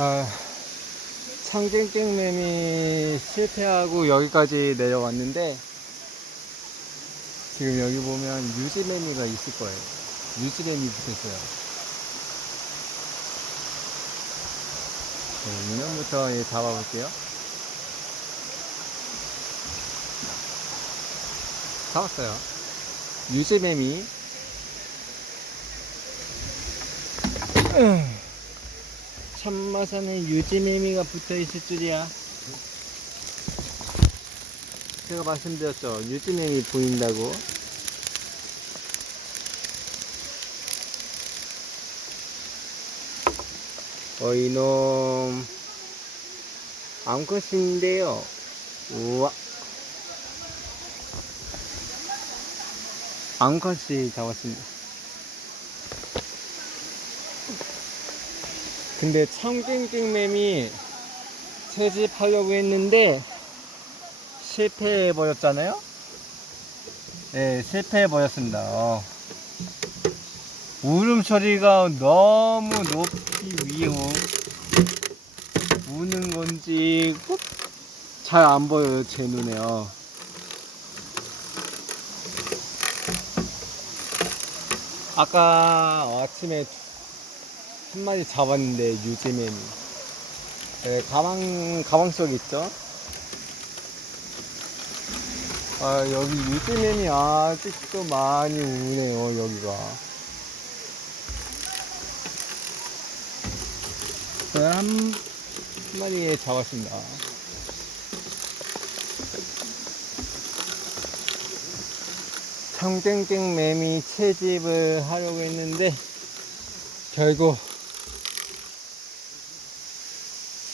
아, 창땡땡맨이 실패하고 여기까지 내려왔는데 지금 여기 보면 유지매미가 있을 거예요. 유지매미 붙었어요. 네, 인연부터 예, 잡아볼게요. 잡았어요. 유지매미. 음. 참마산에 유지매미가 붙어 있을 줄이야. 제가 말씀드렸죠. 유지매미 보인다고. 어, 이놈. 암컷인데요. 우와. 암컷이 잡았습니다. 근데 참깽깽매미 채집하려고 했는데 실패해 버렸잖아요? 네, 실패해 버렸습니다. 어. 울음소리가 너무 높이 위에 오- 우는 건지 잘 안 보여요, 제 눈에요. 아까 아침에 한 마리 잡았는데 유지맨이 네, 가방 가방 속 있죠? 아 여기 유지맨이 아직도 많이 우네요 여기가. 네, 한, 한 마리에 잡았습니다. 청땡땡 매미 채집을 하려고 했는데 결국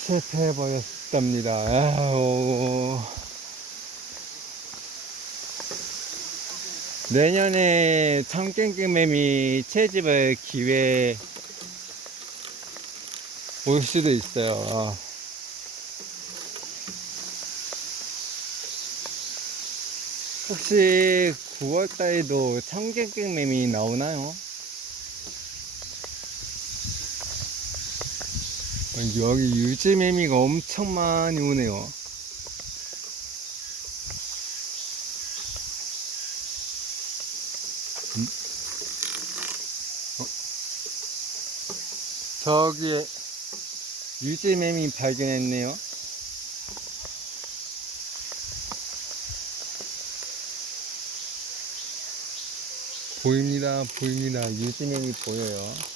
실패해 버렸답니다. 아우. 내년에 참깽깽매미 채집을 기회 올 수도 있어요. 혹시 9월달에도 참깽깽매미 나오나요? 여기 유지매미가 엄청 많이 오네요. 음? 어? 저기에 유지매미 발견했네요. 보입니다, 보입니다. 유지매미 보여요.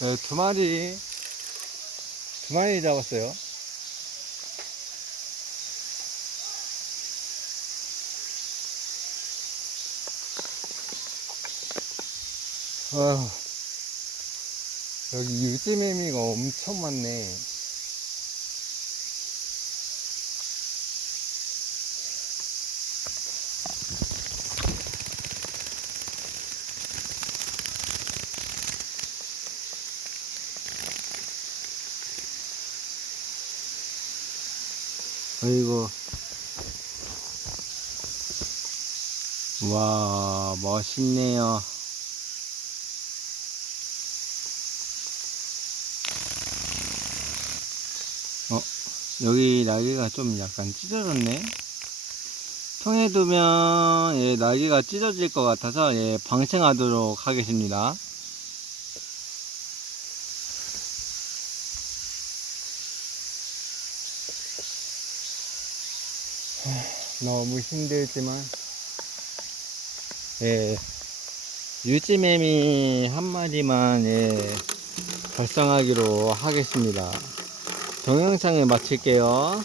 네, 두 마리, 두 마리 잡았어요. 아, 여기 유지매미가 엄청 많네. 아이고. 와, 멋있네요. 어, 여기 날개가 좀 약간 찢어졌네. 통에 두면, 예, 날개가 찢어질 것 같아서, 예, 방생하도록 하겠습니다. 너무 힘들지만. 예. 유지매미 한 마리만 예 발송하기로 하겠습니다. 동영상을 마칠게요